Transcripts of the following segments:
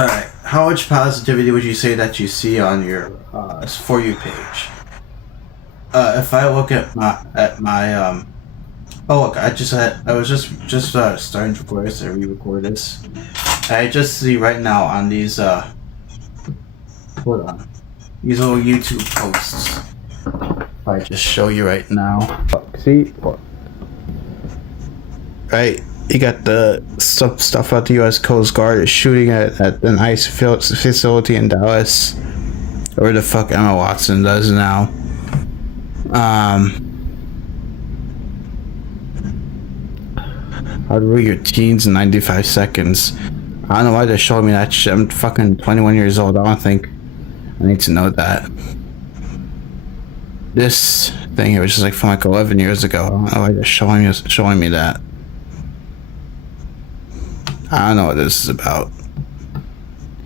Alright, how much positivity would you say that you see on your For You page? If I look at my oh look, I was just starting to record this, I re-record this. I just see right now on these hold on, these little YouTube posts. If I just show you right now. See? Right, you got the stuff about the U.S. Coast Guard is shooting at an ICE facility in Dallas, or the fuck Emma Watson does now. How to read your teens in 95 seconds. I don't know why they're showing me that shit. I'm fucking 21 years old. I don't think I need to know that. This thing here was just like from like 11 years ago. I don't know why they're showing me that. I don't know what this is about.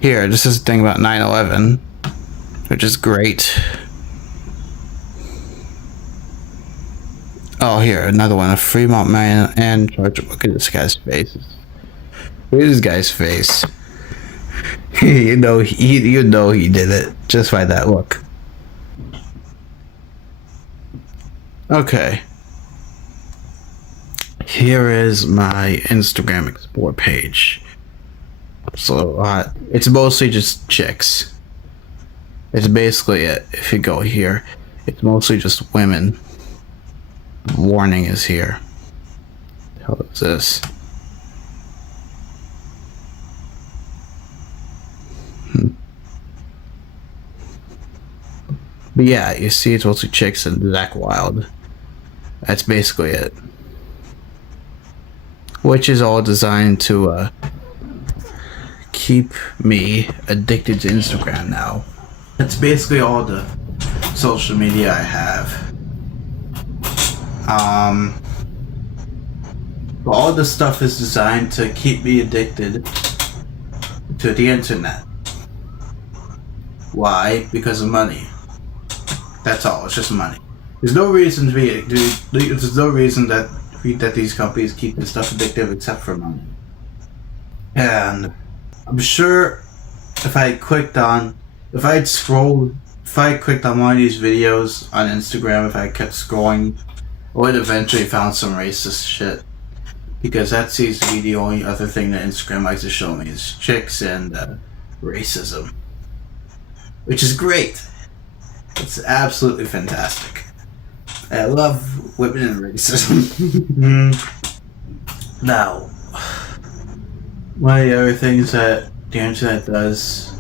Here, this is a thing about 9/11, which is great. Oh, here, another one. A Fremont man and Georgia. Look at this guy's face. Look at this guy's face. you know he did it just by that look. Okay. Here is my Instagram Explore page. So it's mostly just chicks. It's basically it. If you go here, it's mostly just women. Warning is here. What the hell is this? But yeah, you see it's mostly chicks and Zach Wild. That's basically it. Which is all designed to keep me addicted to Instagram now. That's basically all the social media I have. But all this stuff is designed to keep me addicted to the internet. Why? Because of money. That's all. It's just money. There's no reason to be. There's no reason that these companies keep this stuff addictive except for money. And I'm sure if I clicked on one of these videos on Instagram, if I kept scrolling, I would eventually found some racist shit. Because that seems to be the only other thing that Instagram likes to show me is chicks and racism. Which is great. It's absolutely fantastic. I love women and racism. Now, one of the other things that the internet does,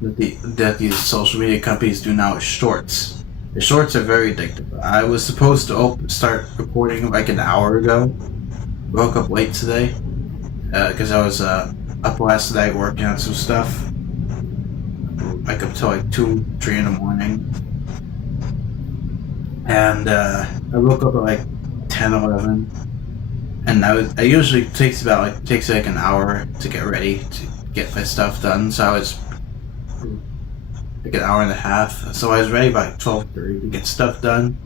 that these social media companies do now, is shorts. The shorts are very addictive. I was supposed to start recording like an hour ago. Woke up late today because I was up last night working on some stuff, like up till like 2, 3 in the morning. And I woke up at like 10, 11, and I usually takes like an hour to get ready to get my stuff done. So I was like an hour and a half. So I was ready by 12:30 to get stuff done,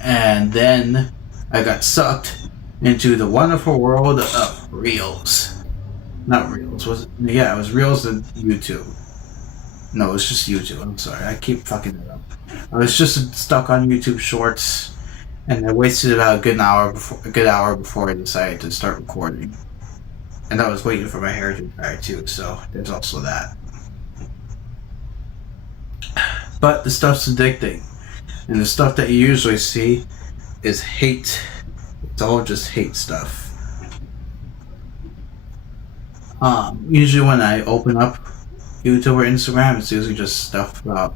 and then I got sucked into the wonderful world of Reels. Not Reels, was it? Yeah, it was Reels and YouTube. No, it's just YouTube. I'm sorry, I keep fucking it up. I was just stuck on YouTube Shorts, and I wasted about a good hour before I decided to start recording. And I was waiting for my hair to dry too, so there's also that. But the stuff's addicting, and the stuff that you usually see is hate. It's all just hate stuff. Usually when I open up YouTube or Instagram, it's usually just stuff about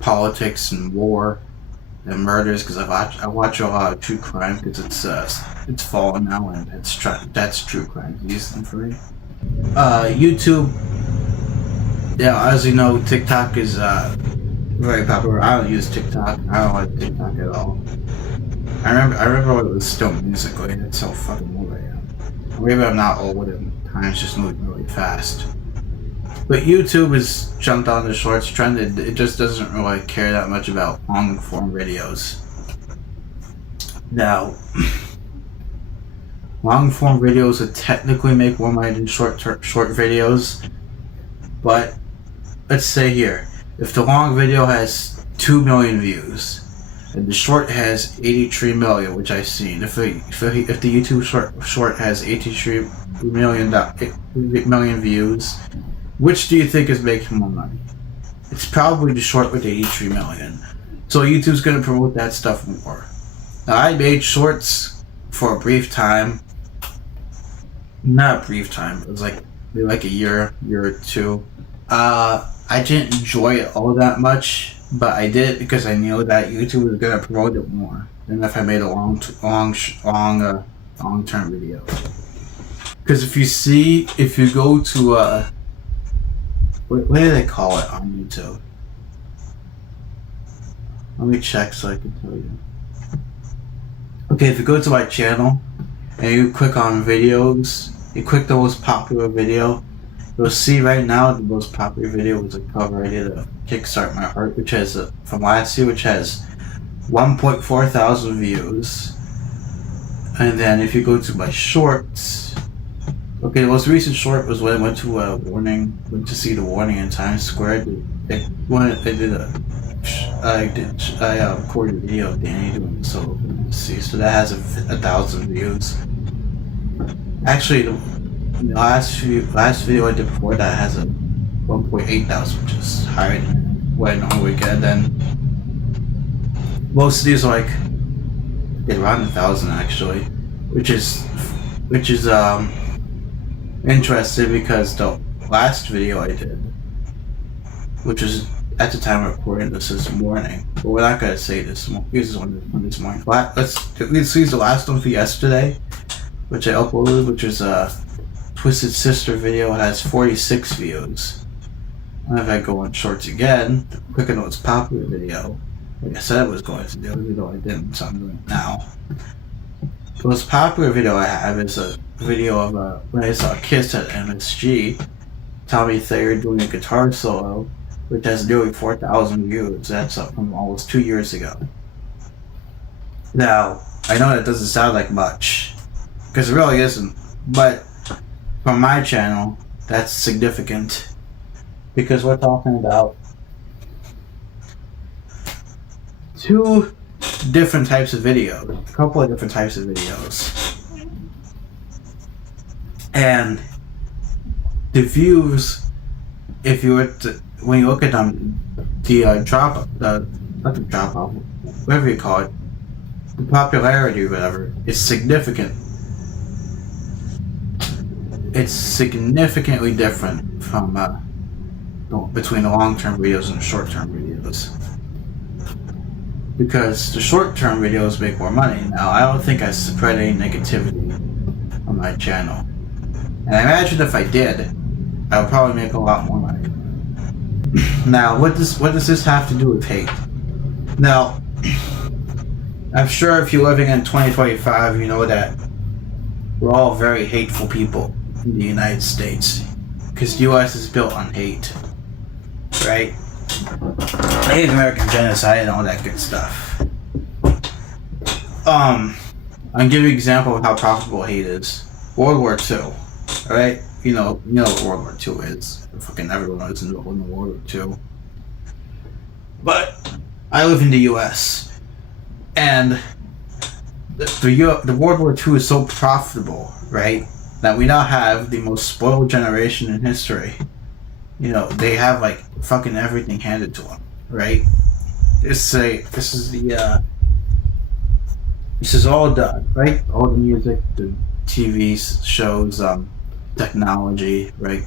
politics and war and murders, because I watch a lot of true crime because it's fallen now and that's true crime season for me. YouTube, yeah, as you know, TikTok is very popular. I don't use TikTok. I don't like TikTok at all. I remember when it was still Musical.ly. That's how fucking old I am. Maybe I'm not old and time's just moving really fast. But YouTube has jumped on the shorts trend. It just doesn't really care that much about long form videos. Now, long form videos would technically make more money than short videos. But let's say here, if the long video has 2 million views and the short has 83 million, which I've seen, if the YouTube short has 83 million views, which do you think is making more money? It's probably the short with 83 million. So YouTube's gonna promote that stuff more. Now, I made shorts for a brief time. Not a brief time. It was maybe a year or two. I didn't enjoy it all that much, but I did it because I knew that YouTube was gonna promote it more than if I made a long term video. Because if you go to what do they call it on YouTube? Let me check so I can tell you. Okay, if you go to my channel and you click on videos, you click the most popular video, you'll see right now the most popular video was a cover I did to Kickstart My Art, which has from last year, which has 1.4 thousand views. And then if you go to my shorts, okay, the most recent short was when I went to see the warning in Times Square. I recorded a video of Danny doing solo fantasy, so that has 1,000 views. Actually, the last video I did before that has a 1.8 thousand, which is higher than what I normally get. Then most of these are around 1,000 actually, which is interesting because the last video I did, which is at the time of recording this is morning, but we're not gonna say this. This is one this morning. Let's use the last one for yesterday, which I uploaded, which is a Twisted Sister video. It has 46 views. And if I go on shorts again, click on the most popular video, like I said I was going to do, even though I didn't, so I'm doing it now. The most popular video I have is a video of when I saw Kiss at MSG, Tommy Thayer doing a guitar solo, which has nearly 4,000 views. That's up from almost 2 years ago. Now, I know that doesn't sound like much, because it really isn't, but from my channel, that's significant, because we're talking about 2 different types of videos, a couple of different types of videos. And the views, if you were to, when you look at them, whatever you call it, the popularity or whatever, is significant. It's significantly different from between the long-term videos and the short-term videos. Because the short-term videos make more money. Now, I don't think I spread any negativity on my channel. And I imagine if I did, I would probably make a lot more money. Now, what does this have to do with hate? Now, I'm sure if you're living in 2025, you know that we're all very hateful people in the United States. Because the U.S. is built on hate. Right? Native American genocide and all that good stuff. I'll give you an example of how profitable hate is. World War II. Alright? You know what World War II is. Fucking everyone was in World War II. But I live in the US. And the World War II is so profitable, right? That we now have the most spoiled generation in history. You know, they have fucking everything handed to them, right? This is all done, right? All the music, the TV shows, technology, right?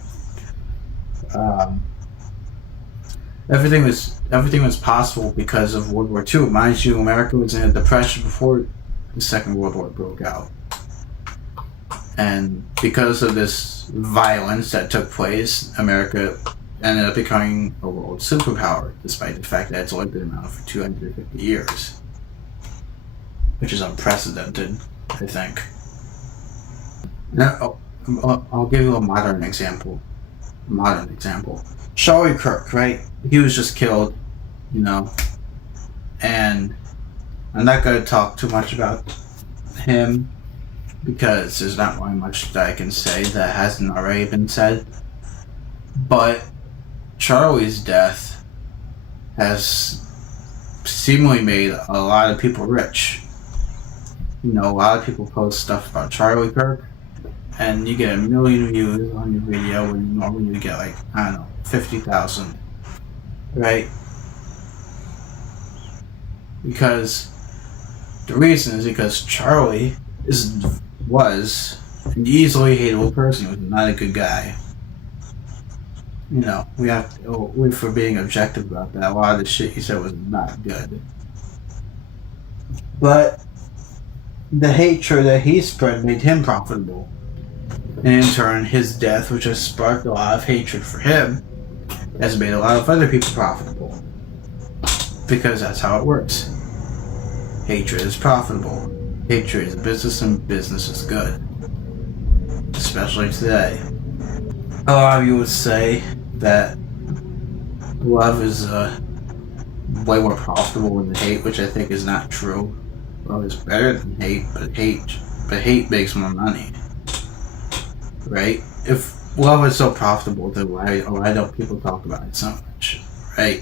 Everything was possible because of World War II. Mind you, America was in a depression before the Second World War broke out. And because of this violence that took place, America ended up becoming a world superpower, despite the fact that it's only been around for 250 years. Which is unprecedented, I think. Now, I'll give you a modern example. Charlie Kirk, right? He was just killed, and I'm not going to talk too much about him, because there's not really much that I can say that hasn't already been said. But Charlie's death has seemingly made a lot of people rich. You know, a lot of people post stuff about Charlie Kirk, and you get 1 million views on your video when normally you get like, I don't know, 50,000, right? Because the reason is because Charlie was an easily hateable person. He was not a good guy. You know, we have to, if we're being objective about that, a lot of the shit he said was not good. But the hatred that he spread made him profitable. And in turn, his death, which has sparked a lot of hatred for him, has made a lot of other people profitable. Because that's how it works. Hatred is profitable. Hatred is business, and business is good. Especially today. A lot of you would say that love is way more profitable than hate, which I think is not true. Love is better than hate, but hate makes more money. Right? If love is so profitable, then why don't people talk about it so much? Right?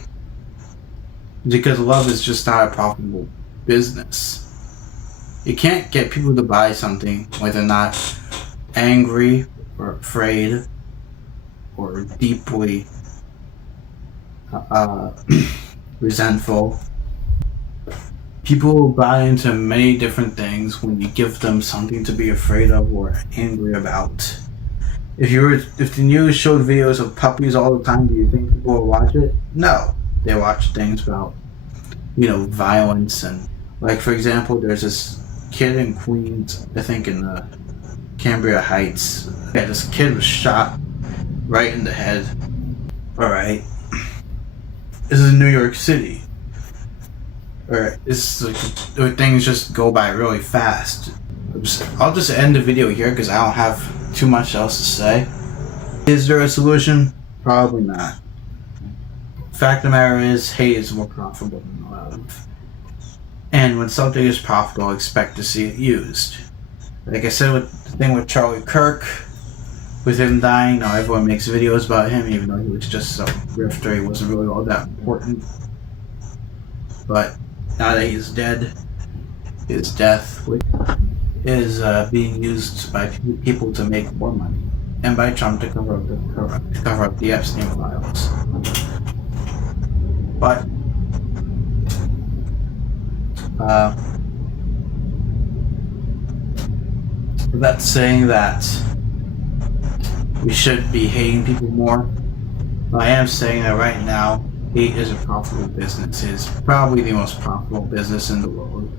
Because love is just not a profitable business. You can't get people to buy something when they're not angry or afraid or deeply resentful. People will buy into many different things when you give them something to be afraid of or angry about. If the news showed videos of puppies all the time, do you think people will watch it? No. They watch things about, you know, violence and, like, for example, there's this kid in Queens, I think in the Cambria Heights. Yeah, this kid was shot right in the head. Alright. This is New York City. Or it's like things just go by really fast. I'll just end the video here because I don't have too much else to say. Is there a solution? Probably not. Fact of the matter is, hate is more profitable than love. And when something is profitable, expect to see it used. Like I said with the thing with Charlie Kirk, with him dying, now everyone makes videos about him, even though he was just some grifter, he wasn't really all that important. But now that he's dead, his death is being used by people to make more money, and by Trump to cover up the Epstein files. But that's saying that we should be hating people more. I am saying that right now, hate is a profitable business. It is probably the most profitable business in the world.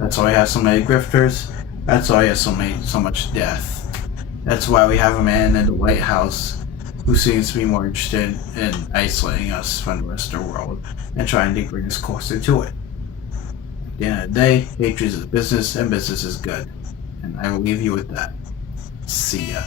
That's why we have so many grifters. That's why we have so much death. That's why we have a man in the White House who seems to be more interested in isolating us from the rest of the world and trying to bring us closer to it. At the end of the day, hatred is a business and business is good. And I will leave you with that. See ya.